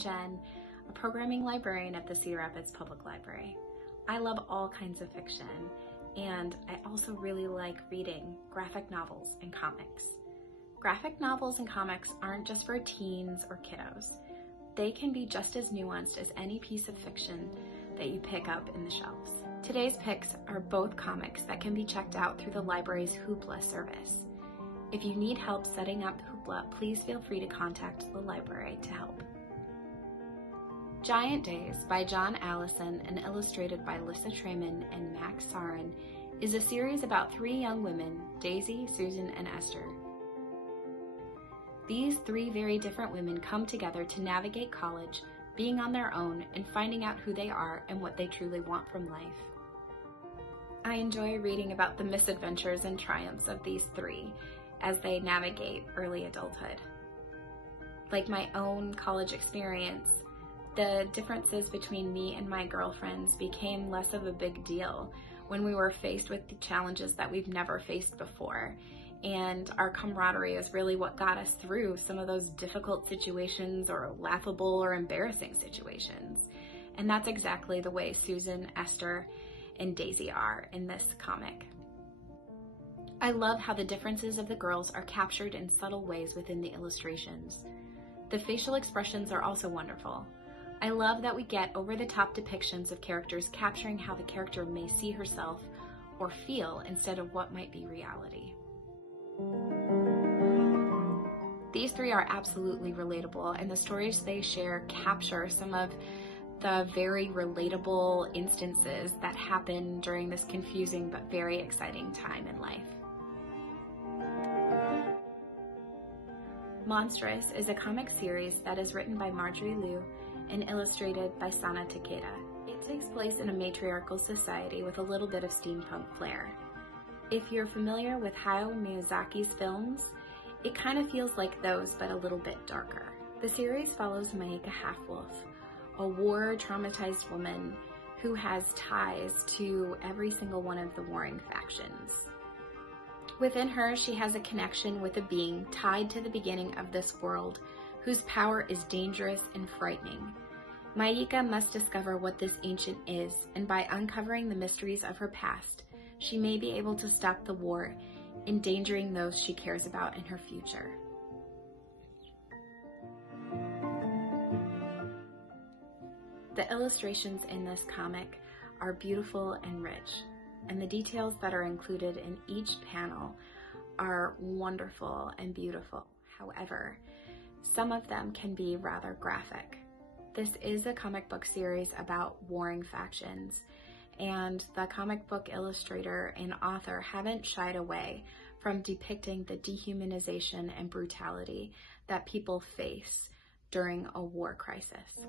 Jen, a programming librarian at the Cedar Rapids Public Library. I love all kinds of fiction, and I also really like reading graphic novels and comics. Graphic novels and comics aren't just for teens or kiddos. They can be just as nuanced as any piece of fiction that you pick up in the shelves. Today's picks are both comics that can be checked out through the library's Hoopla service. If you need help setting up Hoopla, please feel free to contact the library to help. Giant Days by John Allison and illustrated by Lissa Trayman and Max Sarin is a series about three young women, Daisy, Susan, and Esther. These three very different women come together to navigate college, being on their own, and finding out who they are and what they truly want from life. I enjoy reading about the misadventures and triumphs of these three as they navigate early adulthood. Like my own college experience, the differences between me and my girlfriends became less of a big deal when we were faced with the challenges that we've never faced before. And our camaraderie is really what got us through some of those difficult situations or laughable or embarrassing situations. And that's exactly the way Susan, Esther, and Daisy are in this comic. I love how the differences of the girls are captured in subtle ways within the illustrations. The facial expressions are also wonderful. I love that we get over-the-top depictions of characters capturing how the character may see herself or feel instead of what might be reality. These three are absolutely relatable, and the stories they share capture some of the very relatable instances that happen during this confusing but very exciting time in life. Monstrous is a comic series that is written by Marjorie Liu and illustrated by Sana Takeda. It takes place in a matriarchal society with a little bit of steampunk flair. If you're familiar with Hayao Miyazaki's films, it kind of feels like those, but a little bit darker. The series follows Maika Halfwolf, a war-traumatized woman who has ties to every single one of the warring factions. Within her, she has a connection with a being tied to the beginning of this world, whose power is dangerous and frightening. Maika must discover what this ancient is, and by uncovering the mysteries of her past, she may be able to stop the war, endangering those she cares about in her future. The illustrations in this comic are beautiful and rich, and the details that are included in each panel are wonderful and beautiful. However, some of them can be rather graphic. This is a comic book series about warring factions, and the comic book illustrator and author haven't shied away from depicting the dehumanization and brutality that people face during a war crisis.